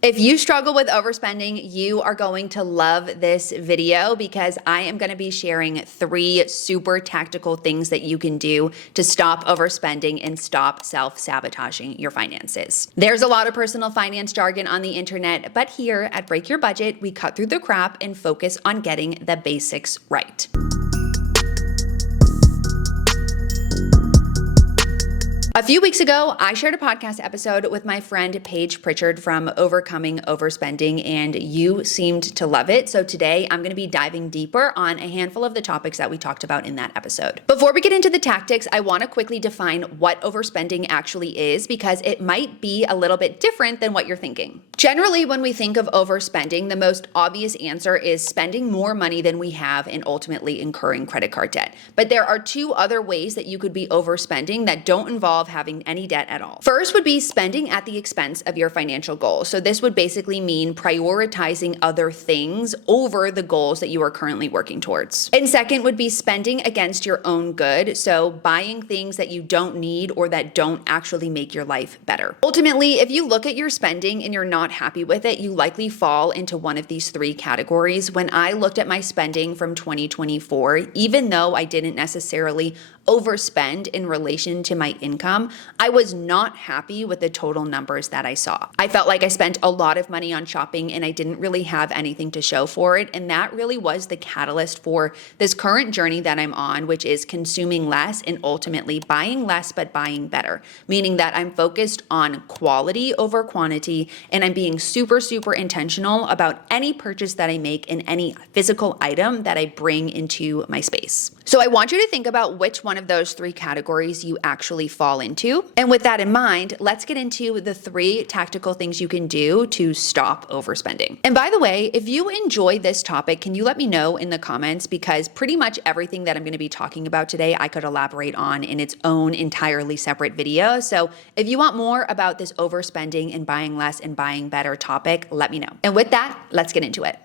If you struggle with overspending, you are going to love this video because I am going to be sharing 3 super tactical things that you can do to stop overspending and stop self-sabotaging your finances. There's a lot of personal finance jargon on the internet, but here at Break Your Budget, we cut through the crap and focus on getting the basics right. A few weeks ago, I shared a podcast episode with my friend Paige Pritchard from Overcoming Overspending, and you seemed to love it. So today I'm going to be diving deeper on a handful of the topics that we talked about in that episode. Before we get into the tactics, I want to quickly define what overspending actually is because it might be a little bit different than what you're thinking. Generally, when we think of overspending, the most obvious answer is spending more money than we have and ultimately incurring credit card debt. But there are 2 other ways that you could be overspending that don't involve having any debt at all. First would be spending at the expense of your financial goals. So this would basically mean prioritizing other things over the goals that you are currently working towards. And second would be spending against your own good. So buying things that you don't need or that don't actually make your life better. Ultimately, if you look at your spending and you're not happy with it, you likely fall into one of these 3 categories. When I looked at my spending from 2024, even though I didn't necessarily overspend in relation to my income, I was not happy with the total numbers that I saw. I felt like I spent a lot of money on shopping and I didn't really have anything to show for it. And that really was the catalyst for this current journey that I'm on, which is consuming less and ultimately buying less, but buying better, meaning that I'm focused on quality over quantity. And I'm being super, super intentional about any purchase that I make and any physical item that I bring into my space. So I want you to think about which one of those 3 categories you actually fall into. And with that in mind, let's get into the 3 tactical things you can do to stop overspending. And by the way, if you enjoy this topic, can you let me know in the comments? Because pretty much everything that I'm going to be talking about today, I could elaborate on in its own entirely separate video. So if you want more about this overspending and buying less and buying better topic, let me know. And with that, let's get into it.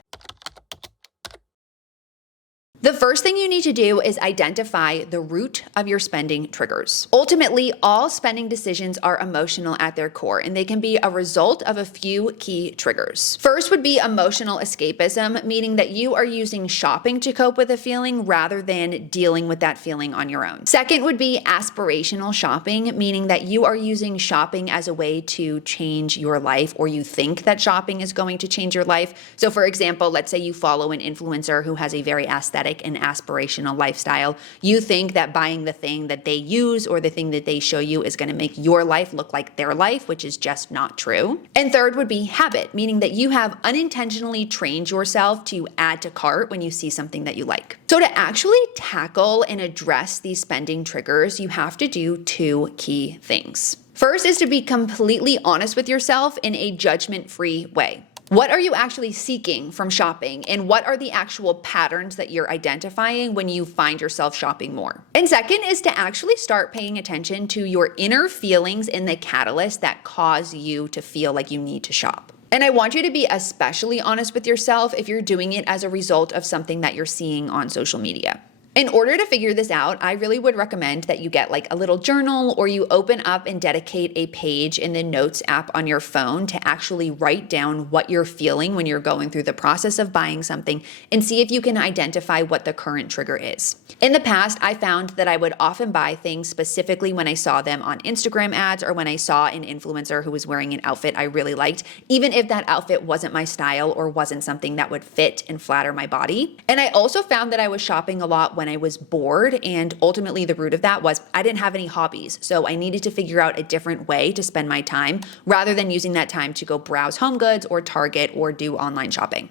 The first thing you need to do is identify the root of your spending triggers. Ultimately, all spending decisions are emotional at their core, and they can be a result of a few key triggers. First would be emotional escapism, meaning that you are using shopping to cope with a feeling rather than dealing with that feeling on your own. Second would be aspirational shopping, meaning that you are using shopping as a way to change your life, or you think that shopping is going to change your life. So for example, let's say you follow an influencer who has a very aesthetic and aspirational lifestyle. You think that buying the thing that they use or the thing that they show you is going to make your life look like their life, which is just not true. And third would be habit, meaning that you have unintentionally trained yourself to add to cart when you see something that you like. So to actually tackle and address these spending triggers, you have to do 2 key things. First is to be completely honest with yourself in a judgment-free way. What are you actually seeking from shopping, and what are the actual patterns that you're identifying when you find yourself shopping more? And second is to actually start paying attention to your inner feelings and the catalysts that cause you to feel like you need to shop. And I want you to be especially honest with yourself if you're doing it as a result of something that you're seeing on social media. In order to figure this out, I really would recommend that you get like a little journal, or you open up and dedicate a page in the Notes app on your phone to actually write down what you're feeling when you're going through the process of buying something, and see if you can identify what the current trigger is. In the past, I found that I would often buy things specifically when I saw them on Instagram ads or when I saw an influencer who was wearing an outfit I really liked, even if that outfit wasn't my style or wasn't something that would fit and flatter my body. And I also found that I was shopping a lot when I was bored, and ultimately the root of that was I didn't have any hobbies, so I needed to figure out a different way to spend my time rather than using that time to go browse home goods or Target or do online shopping.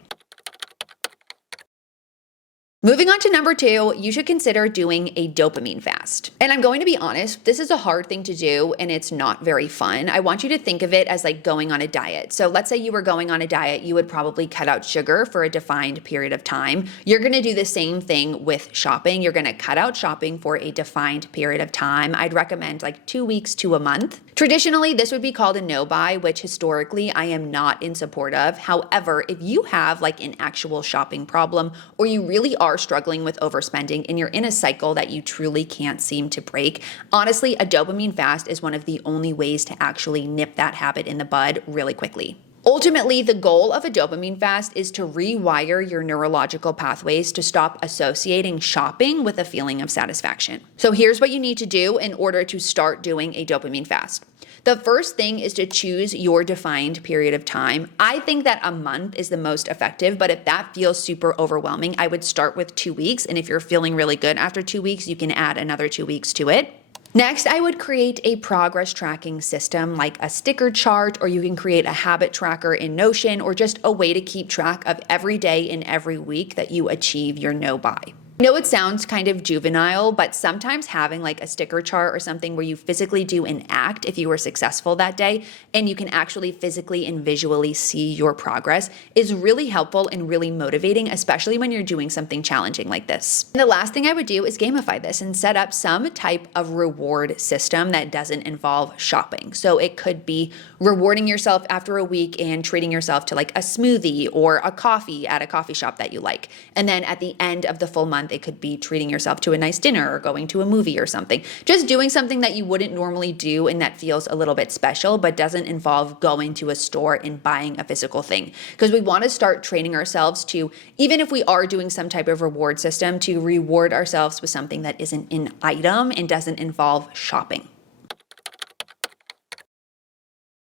Moving on to number 2, you should consider doing a dopamine fast. And I'm going to be honest, this is a hard thing to do and it's not very fun. I want you to think of it as like going on a diet. So let's say you were going on a diet, you would probably cut out sugar for a defined period of time. You're going to do the same thing with shopping. You're going to cut out shopping for a defined period of time. I'd recommend like 2 weeks to a month. Traditionally, this would be called a no-buy, which historically I am not in support of. However, if you have like an actual shopping problem, or you really are struggling with overspending and you're in a cycle that you truly can't seem to break, honestly, a dopamine fast is one of the only ways to actually nip that habit in the bud really quickly. Ultimately, the goal of a dopamine fast is to rewire your neurological pathways to stop associating shopping with a feeling of satisfaction. So here's what you need to do in order to start doing a dopamine fast. The first thing is to choose your defined period of time. I think that a month is the most effective, but if that feels super overwhelming, I would start with 2 weeks. And if you're feeling really good after 2 weeks, you can add another 2 weeks to it. Next, I would create a progress tracking system like a sticker chart, or you can create a habit tracker in Notion, or just a way to keep track of every day and every week that you achieve your no buy. I know it sounds kind of juvenile, but sometimes having like a sticker chart or something where you physically do an act if you were successful that day, and you can actually physically and visually see your progress is really helpful and really motivating, especially when you're doing something challenging like this. And the last thing I would do is gamify this and set up some type of reward system that doesn't involve shopping. So it could be rewarding yourself after a week and treating yourself to like a smoothie or a coffee at a coffee shop that you like. And then at the end of the full month, it could be treating yourself to a nice dinner or going to a movie or something. Just doing something that you wouldn't normally do and that feels a little bit special, but doesn't involve going to a store and buying a physical thing. Because we want to start training ourselves to, even if we are doing some type of reward system, to reward ourselves with something that isn't an item and doesn't involve shopping.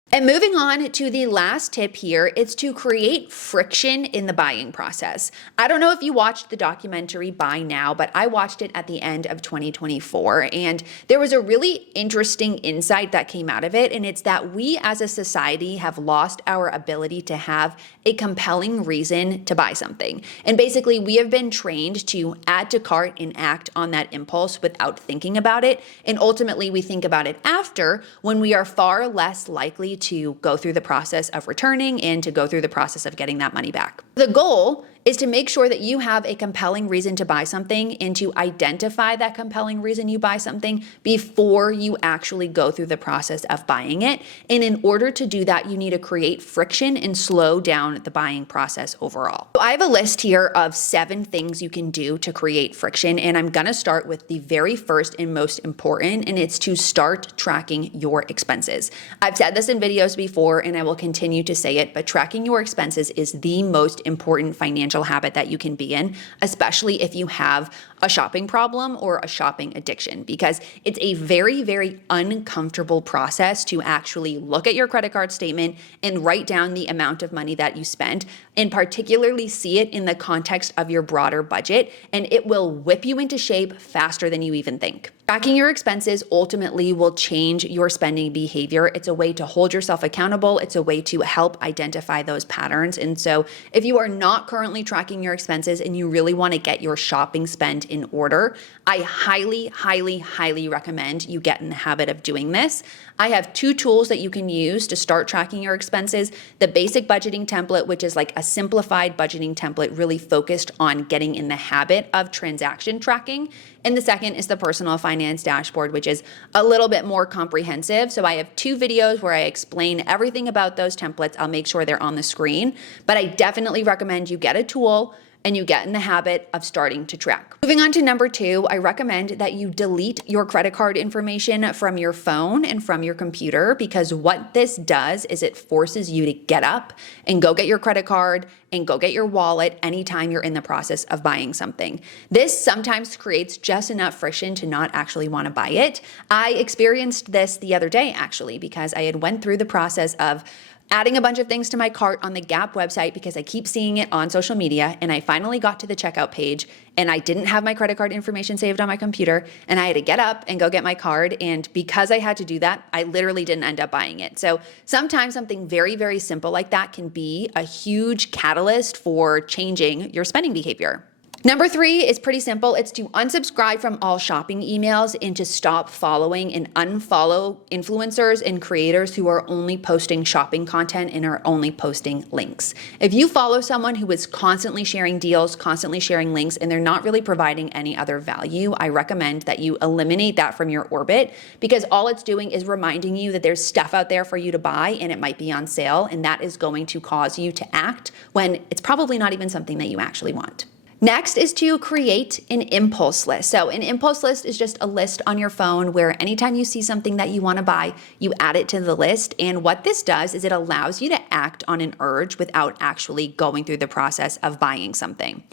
And moving on to the last tip here, it's to create friction in the buying process. I don't know if you watched the documentary Buy Now, but I watched it at the end of 2024. And there was a really interesting insight that came out of it. And it's that we as a society have lost our ability to have a compelling reason to buy something. And basically, we have been trained to add to cart and act on that impulse without thinking about it. And ultimately, we think about it after, when we are far less likely to go through the process of returning and to go through the process of getting that money back. The goal is to make sure that you have a compelling reason to buy something and to identify that compelling reason you buy something before you actually go through the process of buying it. And in order to do that, you need to create friction and slow down the buying process overall. So I have a list here of 7 things you can do to create friction, and I'm gonna start with the very first and most important, and it's to start tracking your expenses. I've said this in videos before, and I will continue to say it, but tracking your expenses is the most important financial habit that you can be in, especially if you have a shopping problem or a shopping addiction, because it's a very, very uncomfortable process to actually look at your credit card statement and write down the amount of money that you spent, and particularly see it in the context of your broader budget, and it will whip you into shape faster than you even think. Tracking your expenses ultimately will change your spending behavior. It's a way to hold yourself accountable. It's a way to help identify those patterns. And so if you are not currently tracking your expenses and you really want to get your shopping spend in order, I highly, highly, highly recommend you get in the habit of doing this. I have 2 tools that you can use to start tracking your expenses. The basic budgeting template, which is like a simplified budgeting template really focused on getting in the habit of transaction tracking. And the second is the personal finance dashboard, which is a little bit more comprehensive. So I have 2 videos where I explain everything about those templates. I'll make sure they're on the screen, but I definitely recommend you get a tool and you get in the habit of starting to track. Moving on to number 2, I recommend that you delete your credit card information from your phone and from your computer, because what this does is it forces you to get up and go get your credit card and go get your wallet anytime you're in the process of buying something. This sometimes creates just enough friction to not actually want to buy it. I experienced this the other day actually, because I had went through the process of adding a bunch of things to my cart on the Gap website because I keep seeing it on social media, and I finally got to the checkout page and I didn't have my credit card information saved on my computer, and I had to get up and go get my card, and because I had to do that, I literally didn't end up buying it. So sometimes something very, very simple like that can be a huge catalyst for changing your spending behavior. Number 3 is pretty simple. It's to unsubscribe from all shopping emails and to stop following and unfollow influencers and creators who are only posting shopping content and are only posting links. If you follow someone who is constantly sharing deals, constantly sharing links, and they're not really providing any other value, I recommend that you eliminate that from your orbit, because all it's doing is reminding you that there's stuff out there for you to buy and it might be on sale, and that is going to cause you to act when it's probably not even something that you actually want. Next is to create an impulse list. So an impulse list is just a list on your phone where anytime you see something that you want to buy, you add it to the list. And what this does is it allows you to act on an urge without actually going through the process of buying something.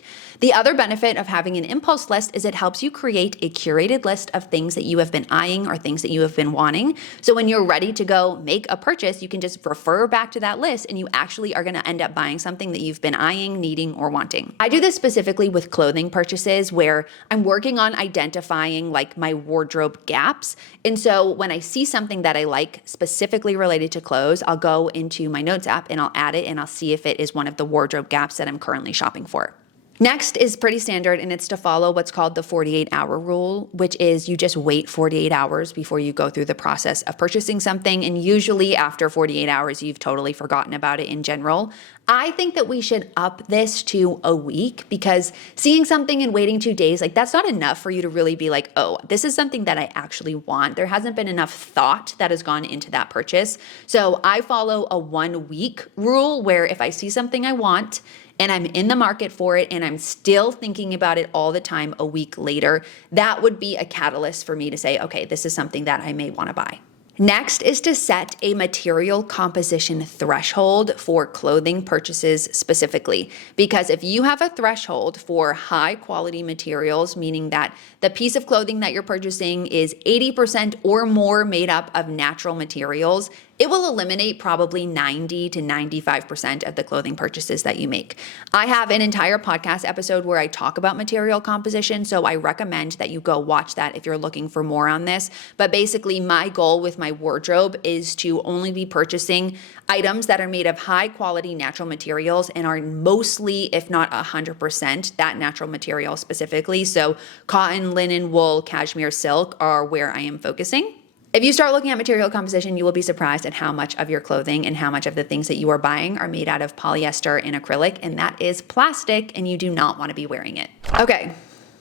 The other benefit of having an impulse list is it helps you create a curated list of things that you have been eyeing or things that you have been wanting. So when you're ready to go make a purchase, you can just refer back to that list and you actually are going to end up buying something that you've been eyeing, needing, or wanting. I do this specifically with clothing purchases where I'm working on identifying like my wardrobe gaps. And so when I see something that I like specifically related to clothes, I'll go into my notes app and I'll add it and I'll see if it is one of the wardrobe gaps that I'm currently shopping for. Next is pretty standard, and it's to follow what's called the 48-hour rule, which is you just wait 48 hours before you go through the process of purchasing something. And usually after 48 hours, you've totally forgotten about it in general. I think that we should up this to a week because seeing something and waiting 2 days, like that's not enough for you to really be like, oh, this is something that I actually want. There hasn't been enough thought that has gone into that purchase. So I follow a 1 week rule where if I see something I want, and I'm in the market for it and I'm still thinking about it all the time a week later, that would be a catalyst for me to say, okay, this is something that I may want to buy. Next is to set a material composition threshold for clothing purchases specifically. Because if you have a threshold for high quality materials, meaning that the piece of clothing that you're purchasing is 80% or more made up of natural materials, it will eliminate probably 90 to 95% of the clothing purchases that you make. I have an entire podcast episode where I talk about material composition, so I recommend that you go watch that if you're looking for more on this. But basically, my goal with my wardrobe is to only be purchasing items that are made of high quality natural materials and are mostly, if not 100%, that natural material specifically. So cotton, linen, wool, cashmere, silk are where I am focusing. If you start looking at material composition, you will be surprised at how much of your clothing and how much of the things that you are buying are made out of polyester and acrylic, and that is plastic, and you do not want to be wearing it. Okay.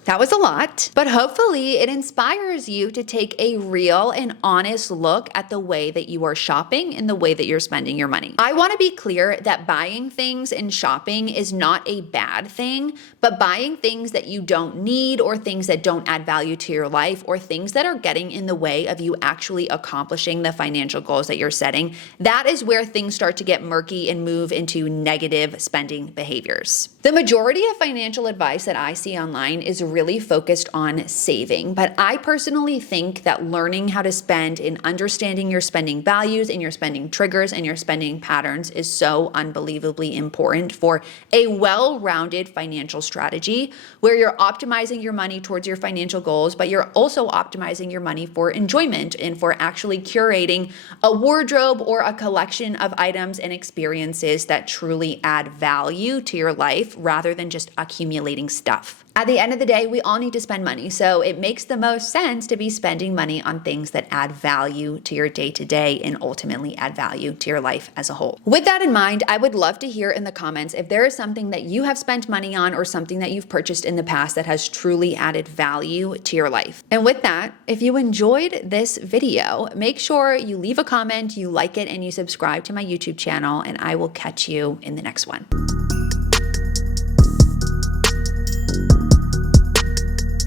That was a lot, but hopefully it inspires you to take a real and honest look at the way that you are shopping and the way that you're spending your money. I want to be clear that buying things and shopping is not a bad thing, but buying things that you don't need or things that don't add value to your life or things that are getting in the way of you actually accomplishing the financial goals that you're setting, that is where things start to get murky and move into negative spending behaviors. The majority of financial advice that I see online is really focused on saving, but I personally think that learning how to spend and understanding your spending values and your spending triggers and your spending patterns is so unbelievably important for a well-rounded financial strategy where you're optimizing your money towards your financial goals, but you're also optimizing your money for enjoyment and for actually curating a wardrobe or a collection of items and experiences that truly add value to your life rather than just accumulating stuff. At the end of the day, we all need to spend money, so it makes the most sense to be spending money on things that add value to your day-to-day and ultimately add value to your life as a whole. With that in mind, I would love to hear in the comments if there is something that you have spent money on or something that you've purchased in the past that has truly added value to your life. And with that, if you enjoyed this video, make sure you leave a comment, you like it, and you subscribe to my YouTube channel, and I will catch you in the next one.